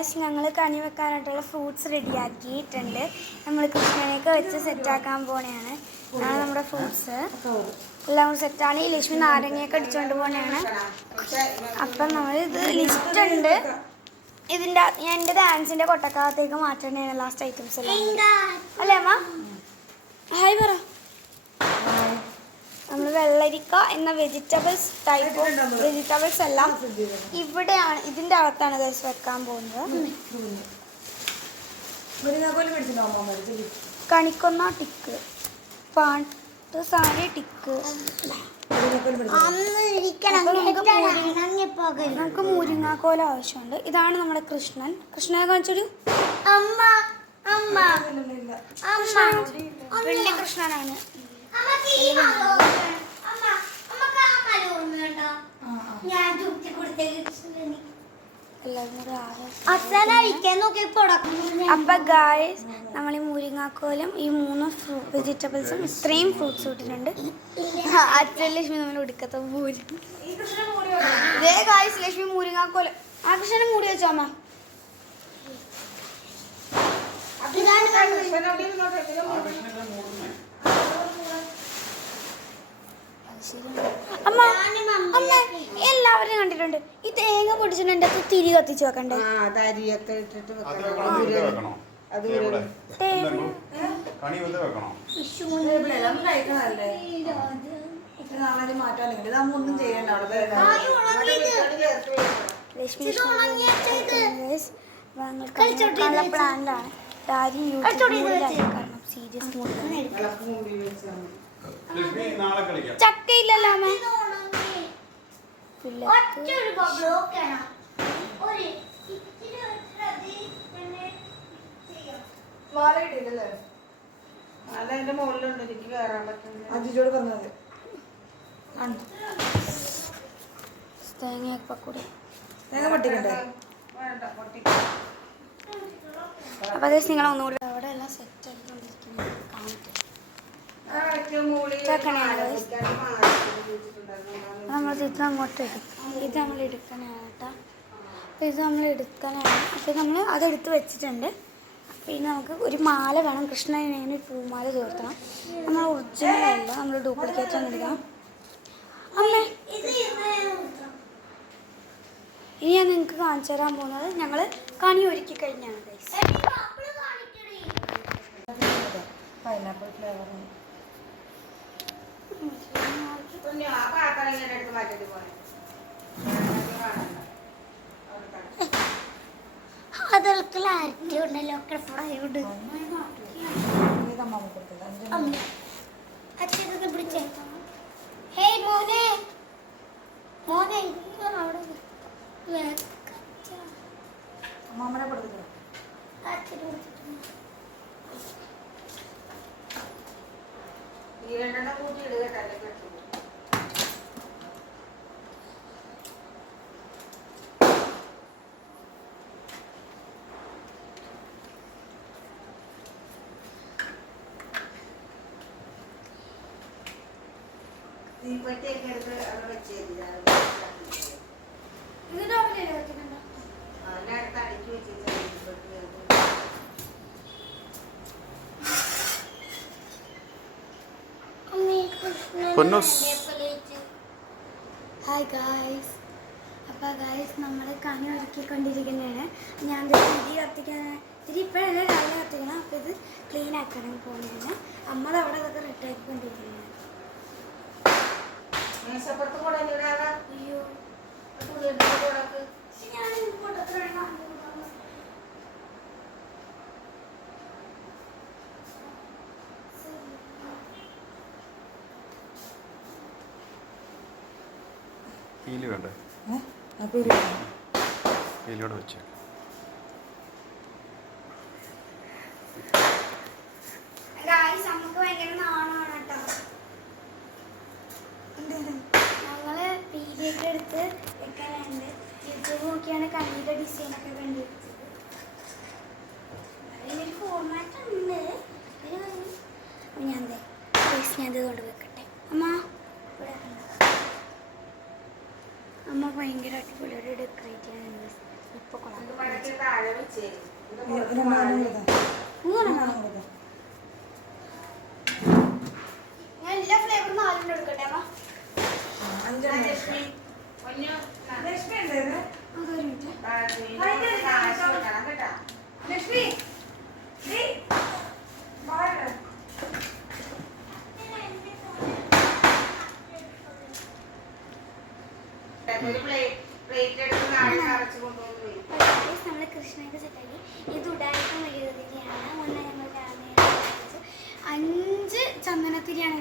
Guys ഞങ്ങൾ കണി വെക്കാനായിട്ടുള്ള fruits റെഡിയാക്കിയിട്ടുണ്ട്. നമ്മൾ കൃഷ്ണനെയൊക്കെ വെച്ച് സെറ്റാക്കാൻ പോണെയാണ്. ഇതാണ് നമ്മുടെ ഫ്രൂട്ട്സ് എല്ലാം കൂടി സെറ്റാണ്. ഈ ലക്ഷ്മി നാരങ്ങയൊക്കെ അടിച്ചുകൊണ്ട് പോണെയാണ്. അപ്പം നമ്മൾ ഇത് ലിസ്റ്റ് ഉണ്ട്. ഇതിൻ്റെ ഞാൻ എൻ്റെ ഡാൻസിൻ്റെ കൊട്ടക്കകത്തേക്ക് മാറ്റേണ്ടതാണ് ലാസ്റ്റ് ഐറ്റംസ് എല്ലാം അല്ലേ അമ്മ? ഹായ് പറ. നമ്മൾ വെള്ളരിക്ക എന്ന വെജിറ്റബിൾസ് ടൈപ്പ് ഓഫ് വെജിറ്റബിൾസ് എല്ലാം ഇവിടെയാണ്, ഇതിൻ്റെ അകത്താണ് ഗൈസ് വെക്കാൻ പോകുന്നത്. കണിക്കൊന്ന ടിക്ക്, പാട്ട് സാരി ടിക്ക്. നമുക്ക് മുരിങ്ങാക്കോല ആവശ്യമുണ്ട്. ഇതാണ് നമ്മുടെ കൃഷ്ണൻ. കൃഷ്ണനെ കാണിച്ചൊരു വലിയ കൃഷ്ണനാണ്. അപ്പൊ ഗായ്സ് നമ്മൾ ഈ മുരിങ്ങാക്കോലും ഈ 3 വെജിറ്റബിൾസും ഇത്രയും ഫ്രൂട്ട്സ് ഇട്ടിട്ടുണ്ട്. അച്ഛൻ ലക്ഷ്മി നമ്മൾ ഉടുക്കത്ത പൂരി. ഇതേ ഗായ്സ് ലക്ഷ്മി മുരിങ്ങാക്കോലും ആ കൃഷ്ണനെ മൂടി വെച്ചോ അമ്മ. അമ്മ അമ്മ എല്ലാവരും കണ്ടിട്ടുണ്ട്. ഈ തേങ്ങ പൊടിച്ചിട്ട് എൻ്റെ അകത്ത് തിരി കത്തിച്ച് വെക്കണ്ടേ? പ്ലാനിലാണ് സീരിയസ് ചക്കയില്ലല്ലോ അമ്മ. അപ്പൊ നിങ്ങൾ ഒന്നുകൂടി അവിടെ എല്ലാം സെറ്റ് ആയിക്കൊണ്ടിരിക്കുന്നത് കാണിക്കും. നമ്മൾ ഇത് അങ്ങോട്ട് എടുക്കും. ഇത് നമ്മൾ എടുക്കാനായിട്ടാ. അപ്പോൾ ഇത് നമ്മൾ എടുക്കാനാണ്. അപ്പോൾ നമ്മൾ അതെടുത്ത് വെച്ചിട്ടുണ്ട്. അപ്പോൾ ഇനി നമുക്ക് ഒരു മാല വേണം. കൃഷ്ണനെ ഒരു പൂമാല ചേർത്തണം. നമ്മൾ ഒറിജിനൽ അല്ല, നമ്മൾ ഡ്യൂപ്ലിക്കേറ്റ് ആണ് എടുക്കണം. അമ്മേ ഇനി ഞാൻ നിങ്ങൾക്ക് കാണിച്ചു തരാൻ പോകുന്നത് ഞങ്ങൾ കണി ഒരുക്കി കഴിഞ്ഞാണ്. പൈനാപ്പിൾ ഫ്ലേവർ അതിൽ ക്ലാരിറ്റി ഉണ്ടല്ലോ. പിടിച്ചേ. ഹേയ് മോനെ മോനെ അവിടെ അമ്മമ്മനെ കൊടുത്തിട്ട് കൂട്ടി ഇടുക. തീപ്പറ്റിയൊക്കെ എടുത്ത് അവിടെ വെച്ചേരി അതിനടുത്ത് അടുക്കി വെച്ചിട്ട് ഹായ് ഗായ്സ്. അപ്പോൾ ഗായ്സ് നമ്മൾ കണി ഒരുക്കിക്കൊണ്ടിരിക്കുന്നതാണ്. ഞാൻ തിരി കത്തിക്കാൻ തിരി ഇപ്പോഴല്ലേ രാവിലെ കത്തിക്കണം. അപ്പോൾ ഇത് ക്ലീൻ ആക്കണം പോകുന്നതാണ്. അമ്മ അവിടെ ഇതൊക്കെ റെഡിയാക്കിക്കൊണ്ടിരിക്കുന്നതാണ്. അയ്യോ പീലി വേണ്ടേ? പീലിയോടെ വെച്ച് നമുക്ക് ഭയങ്കര നാണമാണ് കേട്ടോ. ഞങ്ങള് പീലിയൊക്കെ എടുത്ത് വെക്കാനുണ്ട്. യൂട്യൂബ് നോക്കിയാണ് കണ്ണിയുടെ ഡിസൈനൊക്കെ കണ്ടുപിടിച്ചത്. അതിനൊരു ഫോർമാറ്റ് ഉണ്ട്. ഞാൻ ഇത് കൊണ്ട് വെക്കട്ടെ. അമ്മ ഇവിടെ അമ്മ ഭയങ്കര അടിപൊളിയോട് ഡെക്കറേറ്റ് ചെയ്യാൻ ഇപ്പോൾ കൊള്ളാം. ഞാൻ എല്ലാ ഫ്ലേവറും 4 എടുക്കട്ടെ അമ്മ. അതൊരു നമ്മള് കൃഷ്ണയൊക്കെ സെറ്റാക്കി ഇത് ഉടായിപ്പം മെഴുകുതിരിയാണ്. മുന്നേ ഞങ്ങൾ 5 ചന്ദനത്തിരിയാണ്